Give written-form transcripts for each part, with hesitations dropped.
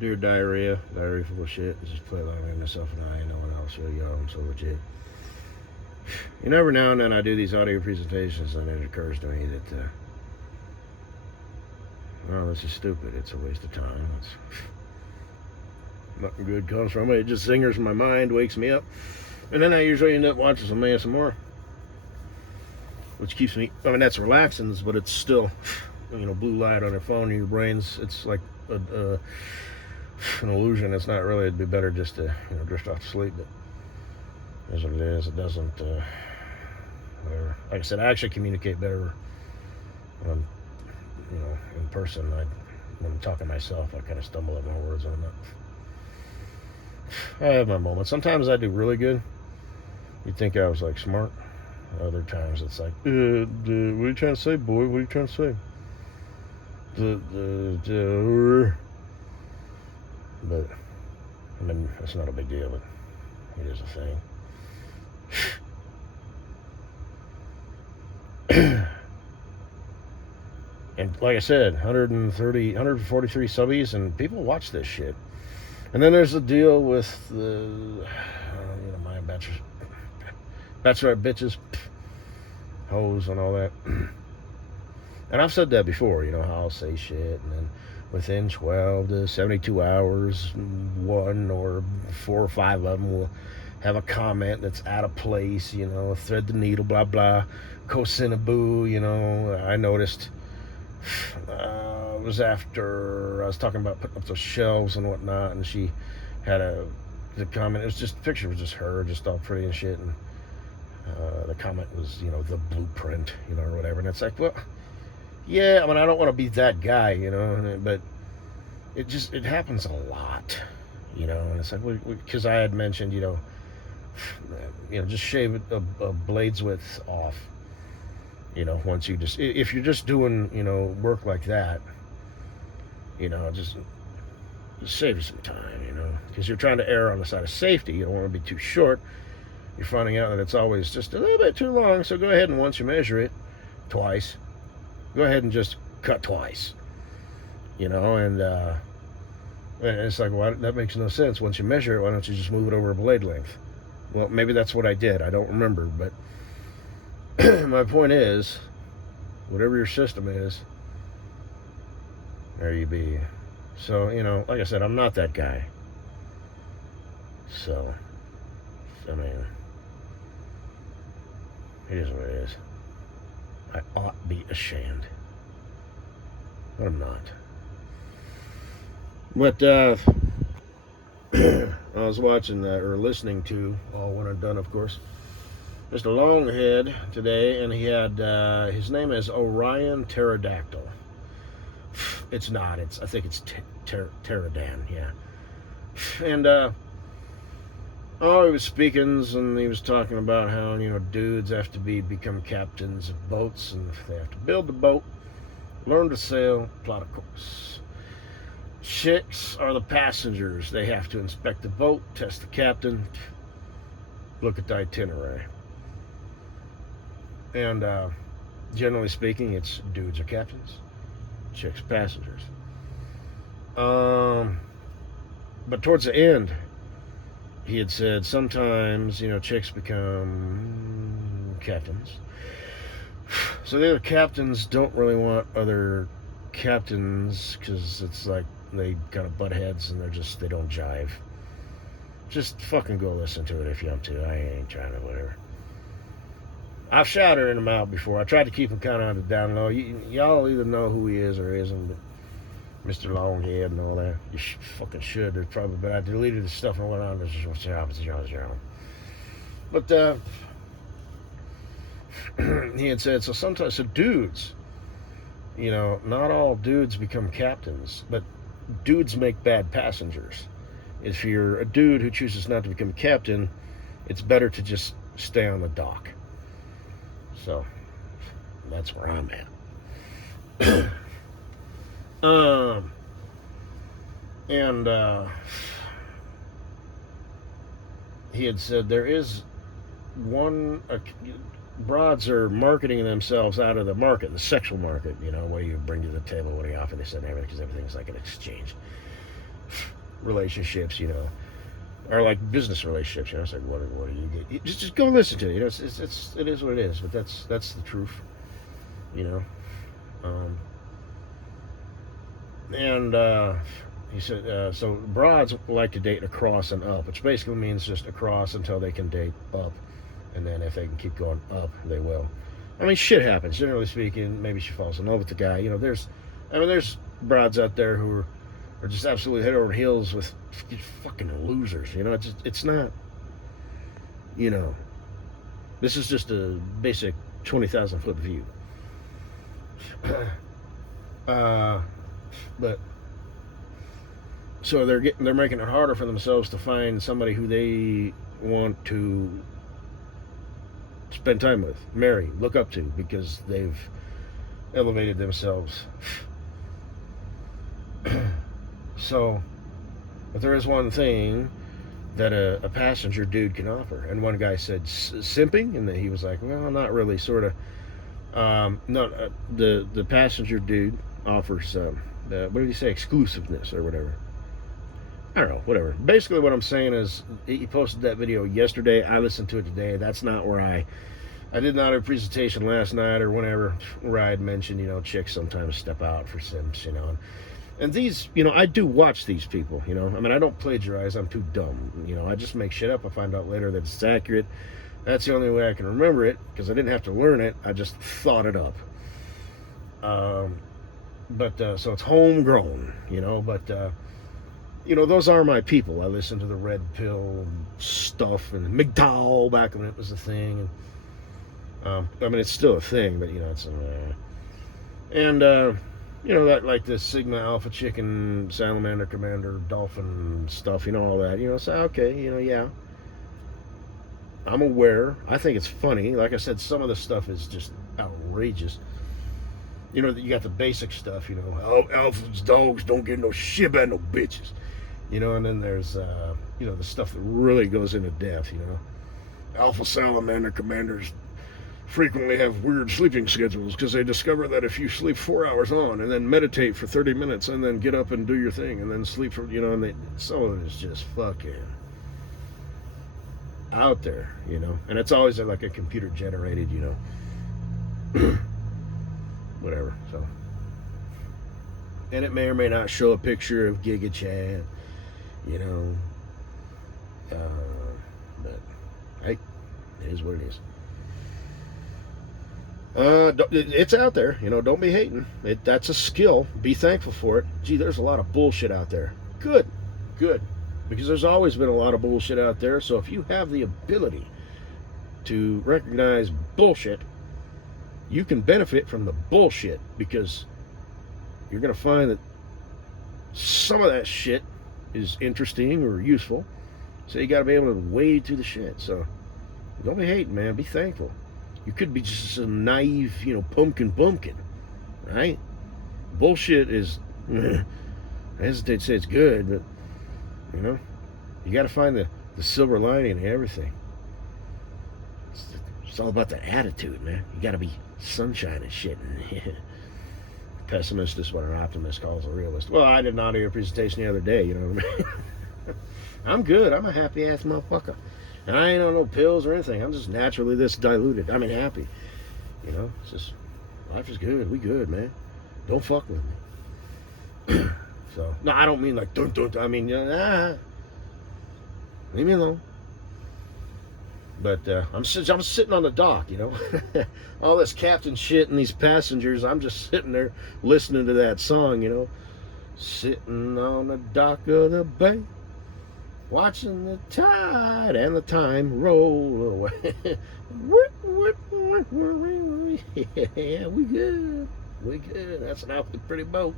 Dear diarrhea full of shit. Just play along with myself and I, no one else. Yo, I'm so legit. You know, every now and then I do these audio presentations and it occurs to me that, well, this is stupid. It's a waste of time. It's nothing good comes from it. It just singers in my mind, wakes me up. And then I usually end up watching some ASMR, which keeps me, I mean, that's relaxing, but it's still, you know, blue light on your phone in your brains. It's like an illusion. It's not really. It'd be better just to, you know, drift off to sleep, but as it is, it doesn't, whatever. Like I said, I actually communicate better when I'm, you know, in person. When I'm talking to myself, I kind of stumble at my words on that. I have my moments. Sometimes I do really good. You'd think I was like smart. Other times it's like, what are you trying to say, boy? What are you trying to say? But I mean, it's not a big deal, but it is a thing. And like I said, 143 subbies, and people watch this shit. And then there's the deal with the, you know, my bachelorette bitches, hoes, and all that. And I've said that before, you know, how I'll say shit, and then within 12 to 72 hours, one or 4 or 5 of them will have a comment that's out of place, you know, thread the needle, blah, blah, cocinaboo, you know. I noticed, it was after I was talking about putting up those shelves and whatnot, and she had the comment, it was just, the picture was just her, just all pretty and shit, and the comment was, you know, the blueprint, you know, or whatever, and it's like, well, yeah, I mean, I don't want to be that guy, you know, but it happens a lot, you know, and it's like, because I had mentioned, you know, just shave a blade's width off, you know, once you just, if you're just doing, you know, work like that, you know, just save you some time, you know, because you're trying to err on the side of safety. You don't want to be too short. You're finding out that it's always just a little bit too long, so go ahead and once you measure it twice, go ahead and just cut twice, you know, and it's like, well, that makes no sense. Once you measure it, why don't you just move it over a blade length? Well, maybe that's what I did. I don't remember, but my point is, whatever your system is, there you be. So, you know, like I said, I'm not that guy. So, I mean, it is what it is. I ought be ashamed, but I'm not. But I was watching or listening to, all one and done, of course, Mr. Longhead today, and he had his name is Orion Pterodactyl. It's not. I think it's Pterodan. Yeah. And he was speaking, and he was talking about how, you know, dudes have to become captains of boats, and they have to build the boat, learn to sail, plot a course. Chicks are the passengers. They have to inspect the boat, test the captain, look at the itinerary. And generally speaking, it's dudes are captains, chicks passengers. But towards the end, he had said sometimes, you know, chicks become captains. So the other captains don't really want other captains because it's like they kind of butt heads and they don't jive. Just fucking go listen to it if you want to. I ain't trying to, whatever. I've shouted him out before. I tried to keep him kind of on the down low. Y'all either know who he is or isn't, but Mr. Longhead and all that. You fucking should. There's probably, but I deleted the stuff and went on. But he had said, so sometimes, so dudes, you know, not all dudes become captains, but dudes make bad passengers. If you're a dude who chooses not to become a captain, it's better to just stay on the dock. So that's where I'm at. And he had said there is one, broads are marketing themselves out of the market, the sexual market, you know, what do you bring to the table, what do you offer, this and everything, because everything's like an exchange. relationships, you know, or like business relationships. You know, it's like what do you get? Just go listen to it. You know, it is what it is. But that's the truth. You know, and he said so. Broads like to date across and up, which basically means just across until they can date up, and then if they can keep going up, they will. I mean, shit happens. Generally speaking, maybe she falls in love with the guy. You know, there's broads out there who are just absolutely head over heels with fucking losers. You know, it's not. You know, this is just a basic 20,000 foot view. But so they're making it harder for themselves to find somebody who they want to spend time with, marry, look up to, because they've elevated themselves. So, but there is one thing that a passenger dude can offer, and one guy said simping, and he was like, well, not really, sort of. No, the passenger dude offers what did he say, exclusiveness or whatever. I don't know, whatever. Basically what I'm saying is, he posted that video yesterday. I listened to it today. That's not where I did not have a presentation last night or whenever, where I had mentioned, you know, chicks sometimes step out for simps, you know. And these, you know, I do watch these people, you know. I mean, I don't plagiarize. I'm too dumb. You know, I just make shit up. I find out later that it's accurate. That's the only way I can remember it, because I didn't have to learn it. I just thought it up. So it's homegrown, you know. But, you know, those are my people. I listen to the Red Pill stuff and MGTOW back when it was a thing. And, I mean, it's still a thing, but, you know, it's... you know, that, like the Sigma Alpha Chicken, Salamander Commander, Dolphin stuff, you know, all that. You know, so, okay, you know, yeah. I'm aware. I think it's funny. Like I said, some of the stuff is just outrageous. You know, you got the basic stuff, you know, alphas, dogs don't get no shit by no bitches. You know, and then there's, you know, the stuff that really goes into depth, you know. Alpha Salamander Commanders frequently have weird sleeping schedules because they discover that if you sleep 4 hours on and then meditate for 30 minutes and then get up and do your thing and then sleep for, you know, and some of it is just fucking out there, you know. And it's always like a computer generated, you know, whatever. So, and it may or may not show a picture of Giga Chad, you know, but hey, it is what it is. It's out there, you know. Don't be hating. That's a skill. Be thankful for it. Gee, there's a lot of bullshit out there. Good, because there's always been a lot of bullshit out there. So if you have the ability to recognize bullshit, you can benefit from the bullshit, because you're gonna find that some of that shit is interesting or useful. So you got to be able to wade through the shit. So don't be hating, man. Be thankful. You could be just a naive, you know, pumpkin, right? Bullshit is, I hesitate to say it's good, but, you know, you got to find the silver lining in everything. It's all about the attitude, man. You got to be sunshine and shit. Pessimist is what an optimist calls a realist. Well, I did an audio presentation the other day, you know what I mean? I'm good. I'm a happy-ass motherfucker. And I ain't on no pills or anything. I'm just naturally this diluted. I mean, happy. You know, it's just, life is good. We good, man. Don't fuck with me. So, no, I don't mean like, don't. I mean, you know, leave me alone. But I'm sitting on the dock, you know. All this captain shit and these passengers, I'm just sitting there listening to that song, you know. Sitting on the dock of the bay, watching the tide and the time roll away. Yeah, we good. We good. That's an awfully pretty boat.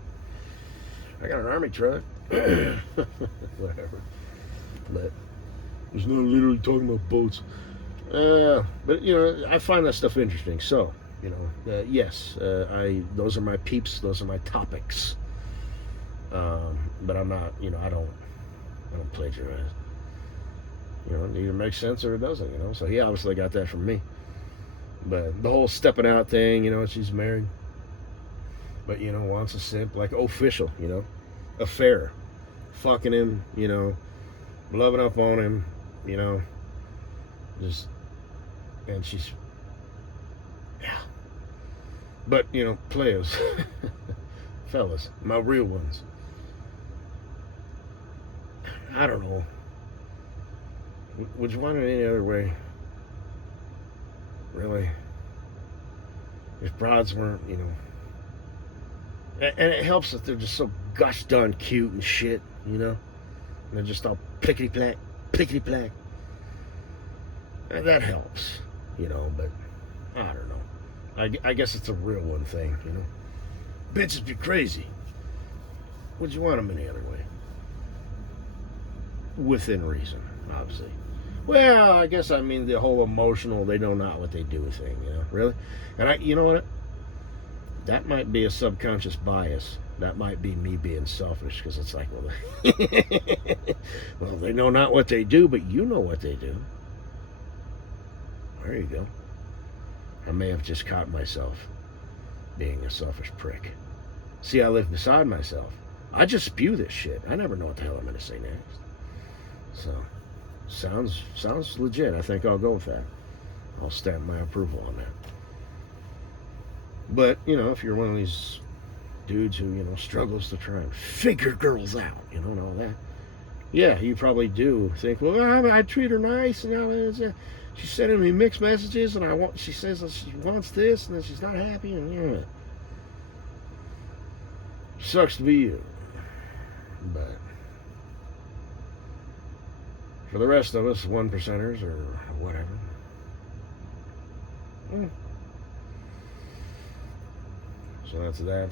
I got an army truck. Whatever. But it's not literally talking about boats. But you know, I find that stuff interesting. So, you know, yes, those are my peeps. Those are my topics. But I'm not, you know, I don't plagiarize. You know, it either makes sense or it doesn't, you know. So he obviously got that from me. But the whole stepping out thing, you know, she's married, but, you know, wants a simp, like official, you know, affair, fucking him, loving up on him, you know, just, and she's, yeah. But, players, fellas, my real ones, I don't know. Would you want it any other way? Really? If broads weren't, and it helps that they're just so gosh darn cute and shit, and they're just all plickety-plack, plickety-plack. And that helps, but I don't know. I guess it's a real one thing, Bitches be crazy. Would you want them any other way? Within reason, obviously. Well, I guess I mean the whole emotional, they know not what they do thing, really? And you know what? That might be a subconscious bias. That might be me being selfish, because it's like, well, they know not what they do, but you know what they do. There you go. I may have just caught myself being a selfish prick. See, I live beside myself. I just spew this shit. I never know what the hell I'm going to say next. So, sounds legit. I think I'll go with that. I'll stamp my approval on that. But, if you're one of these dudes who, struggles to try and figure girls out, and all that, yeah, you probably do think, well, I treat her nice, and she's sending me mixed messages, and she says that she wants this, and then she's not happy, and sucks to be you. But for the rest of us, 1%ers or whatever, so that's that.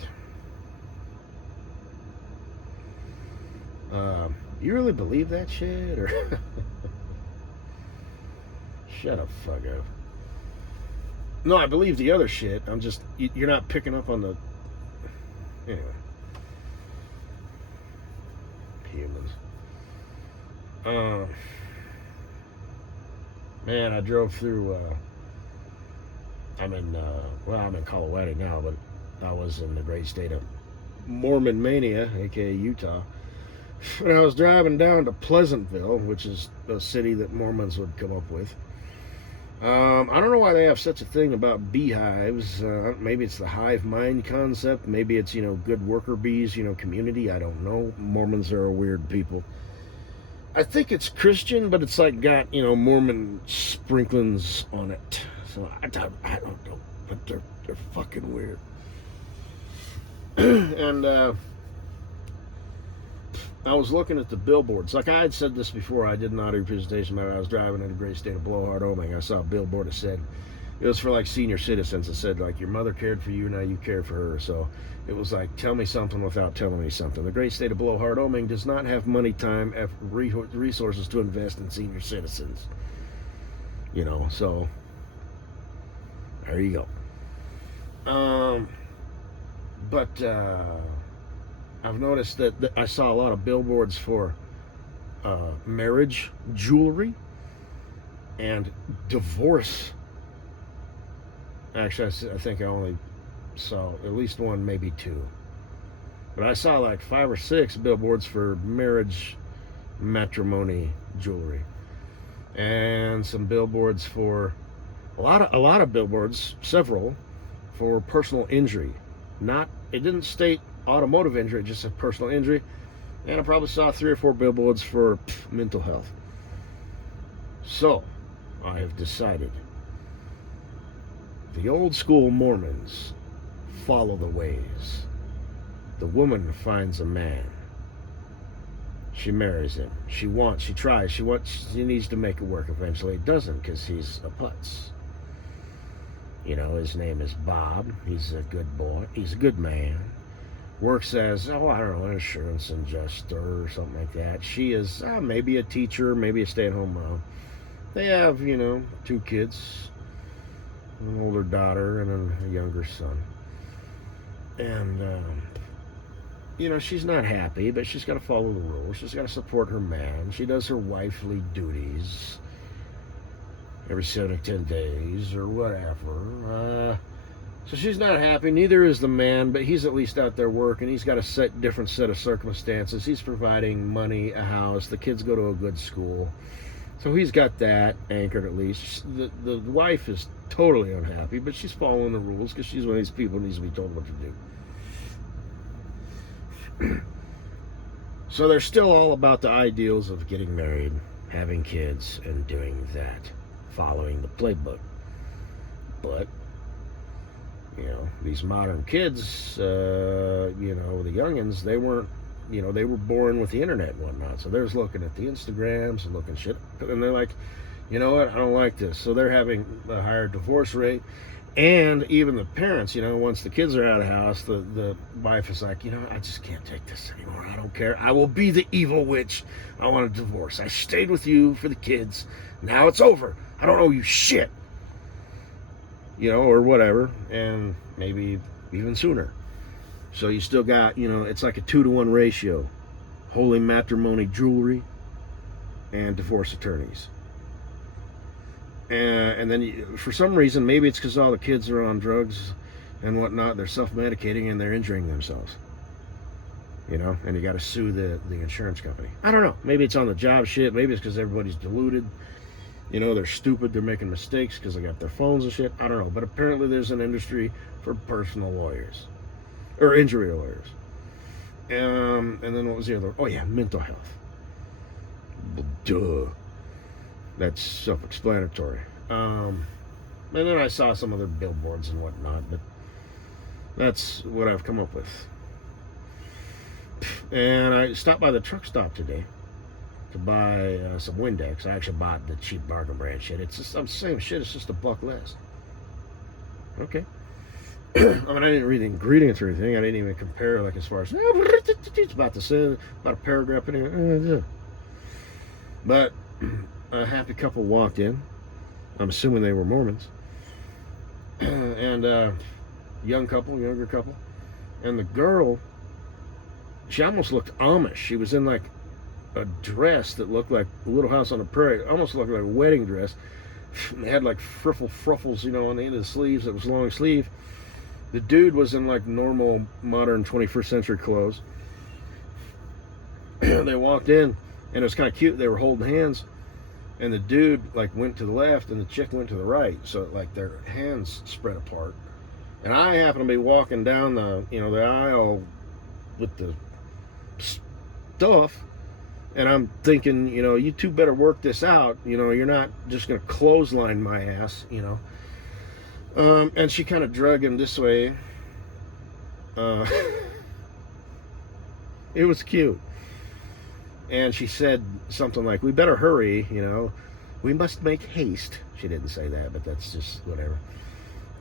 You really believe that shit, or shut the fuck up? No, I believe the other shit. I'm just, you're not picking up on the, anyway. Humans. Man, I drove through, I'm in Colorado now, but I was in the great state of Mormon Mania, aka Utah. And I was driving down to Pleasantville, which is a city that Mormons would come up with. I don't know why they have such a thing about beehives. Maybe it's the hive mind concept. Maybe it's, good worker bees, community. I don't know. Mormons are a weird people. I think it's Christian, but it's like got, Mormon sprinklings on it. So I don't know, but they're fucking weird. And I was looking at the billboards. Like I had said this before, I did an audio presentation about I was driving in a great state of Blowhard, Wyoming. I saw a billboard that said, it was for like senior citizens. It said like, your mother cared for you, now you care for her. So it was like, tell me something without telling me something. The great state of Blowhard, Wyoming does not have money, time, effort, resources to invest in senior citizens. So there you go. But I've noticed that I saw a lot of billboards for marriage jewelry and divorce. Actually, I think I only saw at least one, maybe two. But I saw like 5 or 6 billboards for marriage matrimony jewelry, and some billboards for a lot of billboards, several for personal injury. It didn't state automotive injury, just said personal injury. And I probably saw 3 or 4 billboards for mental health. So I have decided the old school Mormons follow the ways. The woman finds a man, she marries him, she tries, she needs to make it work. Eventually it doesn't, because he's a putz. His name is Bob. He's a good boy. He's a good man. Works as, I don't know, an insurance adjuster or something like that. She is maybe a teacher, maybe a stay-at-home mom. They have, 2 kids, an older daughter and a younger son. And, she's not happy, but she's got to follow the rules. She's got to support her man. She does her wifely duties every 7 to 10 days or whatever. So she's not happy. Neither is the man, but he's at least out there working. He's got a different set of circumstances. He's providing money, a house. The kids go to a good school. So he's got that anchored at least. The wife is totally unhappy, but she's following the rules because she's one of these people who needs to be told what to do. So they're still all about the ideals of getting married, having kids, and doing that, following the playbook. But, you know, these modern kids, you know, the youngins, they weren't, you know, they were born with the internet and whatnot. So they're looking at the Instagrams and looking shit. And they're like, you know what, I don't like this. So they're having a higher divorce rate. And even the parents, you know, once the kids are out of the house, the wife is like, you know, I just can't take this anymore. I don't care. I will be the evil witch. I want a divorce. I stayed with you for the kids. Now it's over. I don't owe you shit. You know, or whatever. And maybe even sooner. So you still got, you know, it's like a 2-to-1 ratio. Holy matrimony jewelry and divorce attorneys. And then for some reason, maybe it's because all the kids are on drugs and whatnot, they're self-medicating and they're injuring themselves. You know, and you got to sue the insurance company. I don't know. Maybe it's on the job shit. Maybe it's because everybody's deluded. You know, they're stupid. They're making mistakes because they got their phones and shit. I don't know. But apparently there's an industry for personal lawyers. Or injury lawyers. And then what was the other? Oh, yeah, mental health. Duh. That's self-explanatory. And then I saw some other billboards and whatnot, but that's what I've come up with. And I stopped by the truck stop today to buy some Windex. I actually bought the cheap bargain brand shit. It's just, I'm saying shit, it's just $1 less. Okay. I mean, I didn't read the ingredients or anything. I didn't even compare, like, as far as it's about to say, about a paragraph in it. But a happy couple walked in. I'm assuming they were Mormons. And younger couple. And the girl, she almost looked Amish. She was in like a dress that looked like a Little House on the Prairie. Almost looked like a wedding dress. It had like fruffles, you know, on the end of the sleeves. It was long sleeve. The dude was in like normal, modern 21st century clothes. They walked in, and it was kind of cute. They were holding hands. And the dude like went to the left and the chick went to the right, so like their hands spread apart. And I happened to be walking down the aisle with the stuff, and I'm thinking, you know, you two better work this out. You know, you're not just gonna clothesline my ass, you know. And she kind of drug him this way. It was cute. And she said something like, we better hurry, you know. We must make haste. She didn't say that, but that's just whatever.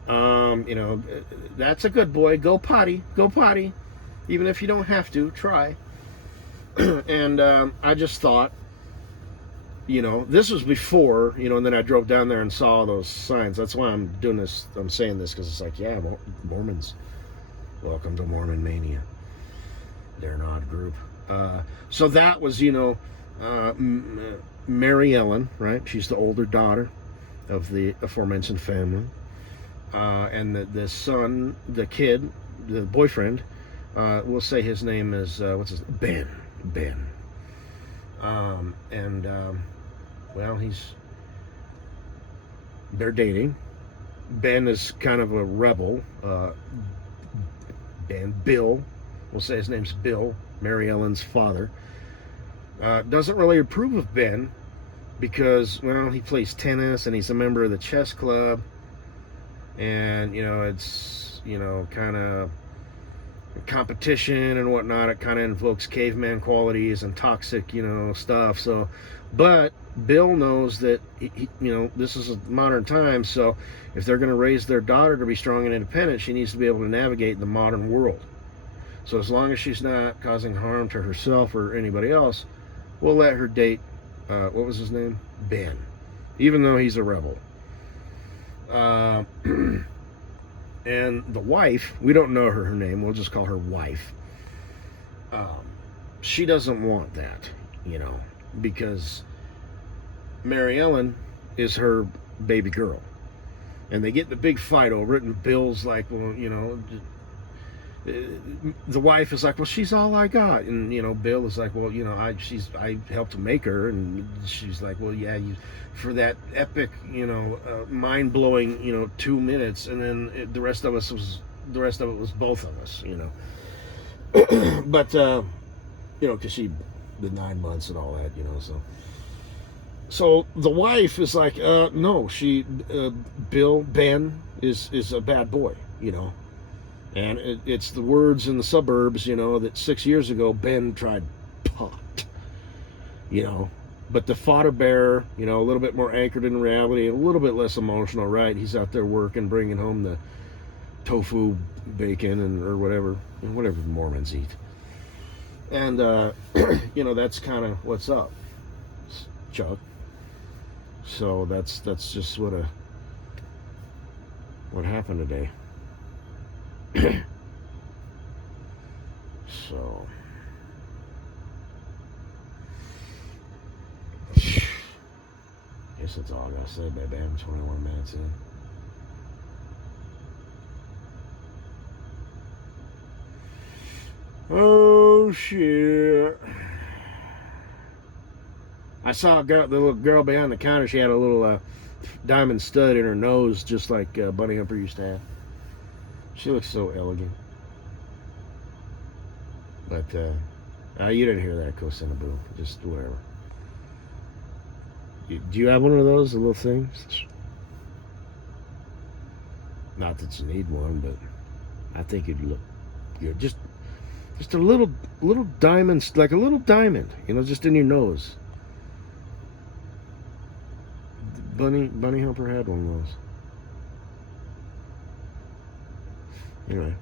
You know, that's a good boy. Go potty. Go potty. Even if you don't have to, try. And I just thought, you know, this was before, you know, and then I drove down there and saw those signs. That's why I'm doing this. I'm saying this because it's like, yeah, Mormons. Welcome to Mormon Mania. They're an odd group. So that was, you know, Mary Ellen, right? She's the older daughter of the aforementioned family. And the son, the kid, the boyfriend, we'll say his name is, Ben. Well, they're dating. Ben is kind of a rebel. Bill, we'll say his name's Bill, Mary Ellen's father, doesn't really approve of Ben because, well, he plays tennis and he's a member of the chess club, and, you know, it's, you know, kind of competition and whatnot. It kind of invokes caveman qualities and toxic, you know, stuff. So, but Bill knows that he, you know, this is a modern time, so if they're going to raise their daughter to be strong and independent, she needs to be able to navigate the modern world. So as long as she's not causing harm to herself or anybody else, we'll let her date, what was his name? Ben, even though he's a rebel. And the wife, we don't know her name, we'll just call her wife. She doesn't want that, you know, because Mary Ellen is her baby girl. And they get in a big fight over it, and Bill's like, well, the wife is like, well, she's all I got, and Bill is like, well, I helped to make her, and she's like, well, yeah, for that epic, mind blowing, 2 minutes, and then the rest of it was both of us, but because she the 9 months and all that, so the wife is like, no, Ben is a bad boy, and it's the words in the suburbs, that 6 years ago Ben tried pot, but the fodder bearer, a little bit more anchored in reality, a little bit less emotional, right? He's out there working, bringing home the tofu bacon or whatever Mormons eat, and that's kind of what's up, Chuck. So that's just what happened today. So guess that's all I gotta say, baby. I'm 21 minutes in. Oh shit. I saw the little girl behind the counter. She had a little diamond stud in her nose, just like Bunny Humper used to have. She looks so elegant. But you didn't hear that, Cocinaboo. Just whatever. Do you have one of those, the little things? Not that you need one, but I think it'd look good. Just a little diamond, like a little diamond, just in your nose. Bunny Humper had one of those. Anyway.